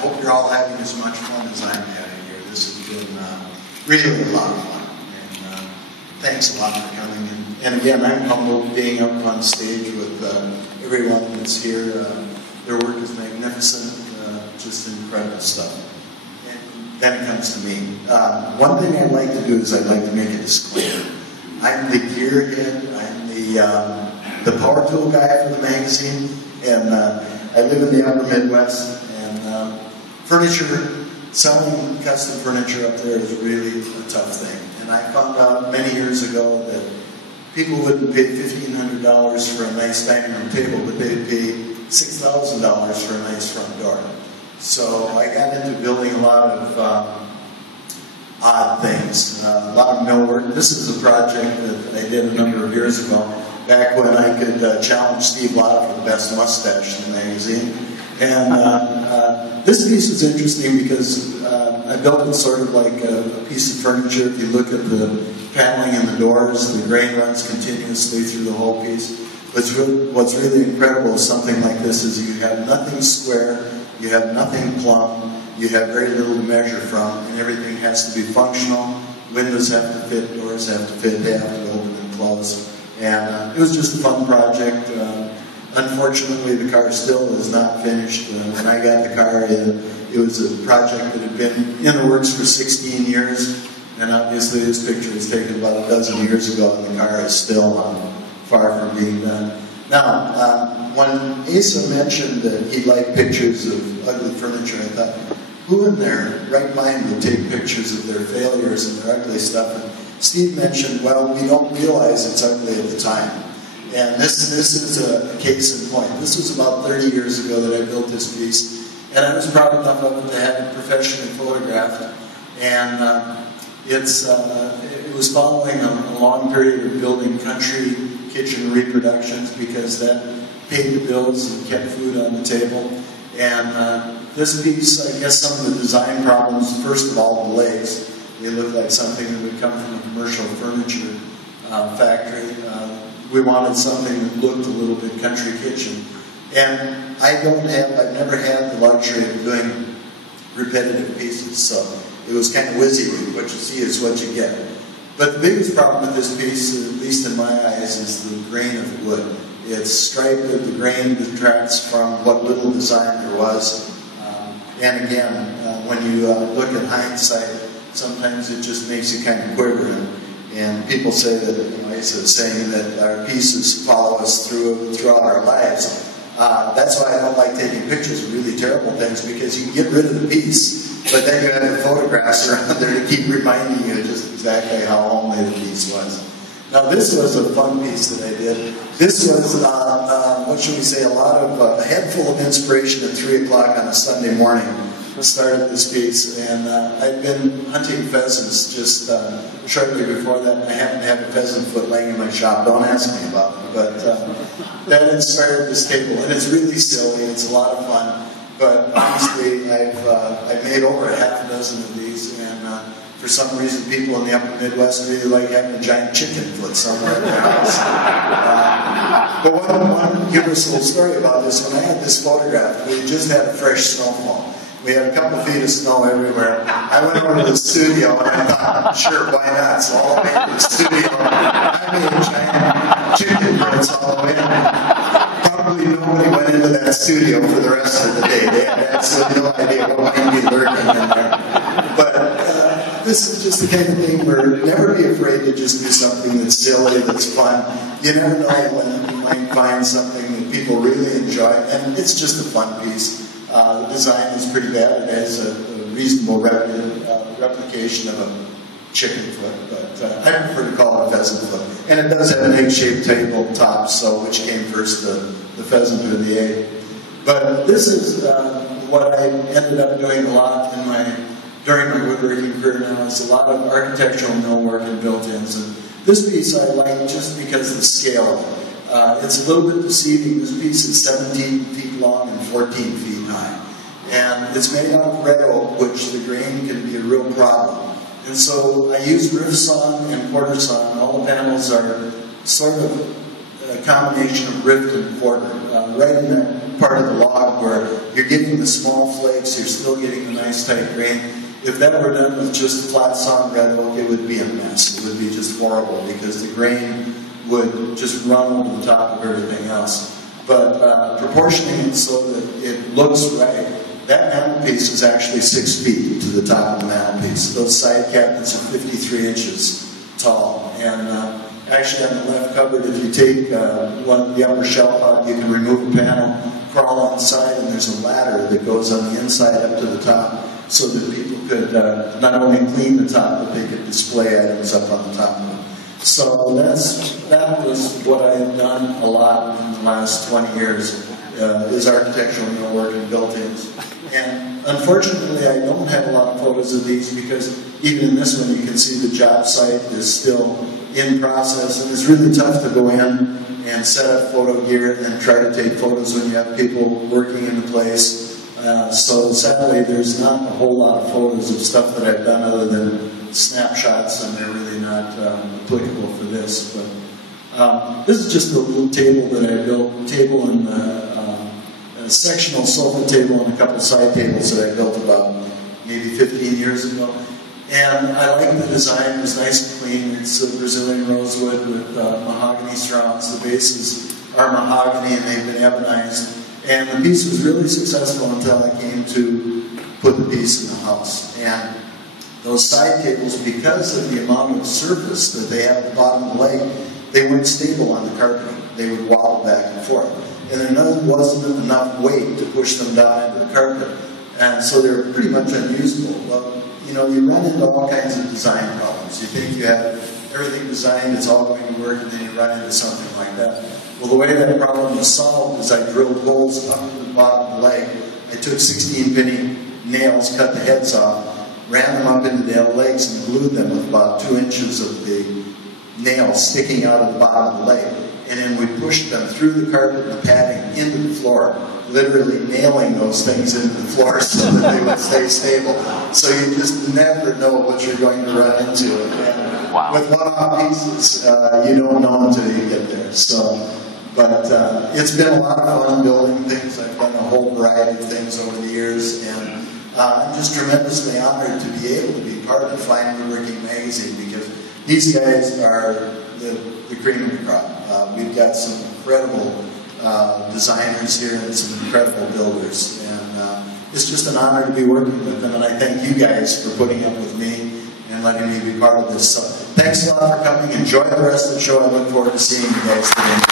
hope you're all having as much fun as I'm having here. This has been really a lot of fun. And thanks a lot for coming. And again, I'm humbled being up on stage with everyone that's here. Their work is magnificent, just incredible stuff. And then it comes to me. One thing I'd like to do is I'd like to make a disclaimer. I'm the gearhead, I'm the power tool guy for the magazine, and I live in the upper Midwest, and furniture, selling custom furniture up there is really a tough thing. And I found out many years ago that people wouldn't pay $1,500 for a nice dining room table, but they'd pay $6,000 for a nice front door. So I got into building a lot of odd things, a lot of millwork. This is a project that I did a number of years ago, back when I could challenge Steve Lotta for the best mustache in the magazine. And this piece is interesting because I built it sort of like a piece of furniture. If you look at the paneling and the doors, the grain runs continuously through the whole piece. What's really incredible is something like this is you have nothing square, you have nothing plumb, you have very little to measure from, and everything has to be functional. Windows have to fit, doors have to fit, they have to open and close. And it was just a fun project. Unfortunately, the car still is not finished. When I got the car, it was a project that had been in the works for 16 years, and obviously this picture was taken about a dozen years ago, and the car is still far from being done. Now, when Asa mentioned that he liked pictures of ugly furniture, I thought, who in their right mind would take pictures of their failures and their ugly stuff? And Steve mentioned, well, we don't realize it's ugly at the time. And this is a case in point. This was about 30 years ago that I built this piece, and I was proud enough of it to have it professionally photographed. And it was following a long period of building country kitchen reproductions because that paid the bills and kept food on the table. And this piece, I guess some of the design problems, first of all, the legs. They look like something that would come from a commercial furniture factory. We wanted something that looked a little bit country kitchen. And I've never had the luxury of doing repetitive pieces, so it was kind of WYSIWYG. What you see is what you get. But the biggest problem with this piece, at least in my eyes, is the grain of the wood. It's striped, the grain detracts from what little design there was. And again, when you look at hindsight, sometimes it just makes you kind of quiver. And people say that, Asa is saying that our pieces follow us throughout our lives. That's why I don't like taking pictures of really terrible things, because you can get rid of the piece, but then you have the photographs around there to keep reminding you just exactly how homely the piece was. Now this was a fun piece that I did. This was, what should we say, a head full of inspiration at 3 o'clock on a Sunday morning. Started this piece, and I'd been hunting pheasants just shortly before that. I happened to have a pheasant foot laying in my shop. Don't ask me about it, but that inspired this table, and it's really silly. It's a lot of fun, but honestly, I've made over a half a dozen of these, and for some reason, people in the upper Midwest really like having a giant chicken foot somewhere in their house. But one humorous little story about this: when I had this photograph, we just had a fresh snowfall. We had a couple feet of snow everywhere. I went over to the studio and I thought, sure, why not? So all I made in the studio, I made giant chicken prints all the way in. Probably nobody went into that studio for the rest of the day. They had absolutely no idea what might be lurking in there. But this is just the kind of thing where never be afraid to just do something that's silly, that's fun. You never know when you might find something that people really enjoy, and it's just a fun piece. The design is pretty bad. It has a reasonable replication of a chicken foot, but I prefer to call it a pheasant foot. And it does have an egg-shaped tabletop, so which came first, the pheasant or the egg. But this is what I ended up doing a lot during my woodworking career now. Is a lot of architectural millwork and built-ins. And this piece I like just because of the scale of it. It's a little bit deceiving. This piece is 17 feet long and 14 feet high. And it's made out of red oak, which the grain can be a real problem. And so I use rift sawn and quarter sawn. All the panels are sort of a combination of rift and quarter. Right in that part of the log where you're getting the small flakes, you're still getting the nice tight grain. If that were done with just flat sawn red oak, it would be a mess. It would be just horrible because the grain would just run over the top of everything else. But proportioning it so that it looks right, that mantelpiece is actually 6 feet to the top of the mantelpiece. Those side cabinets are 53 inches tall. And actually on the left cupboard, if you take the upper shelf out, you can remove a panel, crawl inside, and there's a ladder that goes on the inside up to the top so that people could not only clean the top, but they could display items up on the top of it. So that was what I have done a lot in the last 20 years, is architectural millwork and built-ins. And unfortunately, I don't have a lot of photos of these because even in this one, you can see the job site is still in process, and it's really tough to go in and set up photo gear and then try to take photos when you have people working in the place. So sadly, there's not a whole lot of photos of stuff that I've done other than snapshots, and they're really not applicable for this. But this is just a little table that I built, table and a sectional sofa table and a couple side tables that I built about maybe 15 years ago. And I like the design. It's nice and clean. It's a Brazilian rosewood with mahogany surrounds. The bases are mahogany and they've been ebonized. And the piece was really successful until I came to put the piece in the house. And those side tables, because of the amount of surface that they have at the bottom of the leg, they weren't stable on the carpeting. They would wobble back and forth. And there wasn't enough weight to push them down into the carpet. And so they were pretty much unusable. Well, you know, you run into all kinds of design problems. You think you have everything designed, it's all going to work, and then you run into something like that. Well, the way that problem was solved is I drilled holes up to the bottom of the leg. I took 16-penny nails, cut the heads off, ran them up into the legs, and glued them with about 2 inches of the nails sticking out of the bottom of the leg. And then we pushed them through the carpet and the padding into the floor, literally nailing those things into the floor so that they would stay stable. So you just never know what you're going to run into. And wow. With one-off pieces, you don't know until you get there. So, but it's been a lot of fun building things. I've done a whole variety of things over the years, and I'm just tremendously honored to be able to be part of Fine Woodworking magazine because these guys are the cream of the crop. We've got some incredible designers here and some incredible builders, and it's just an honor to be working with them, and I thank you guys for putting up with me and letting me be part of this. So thanks a lot for coming. Enjoy the rest of the show. I look forward to seeing you guys today.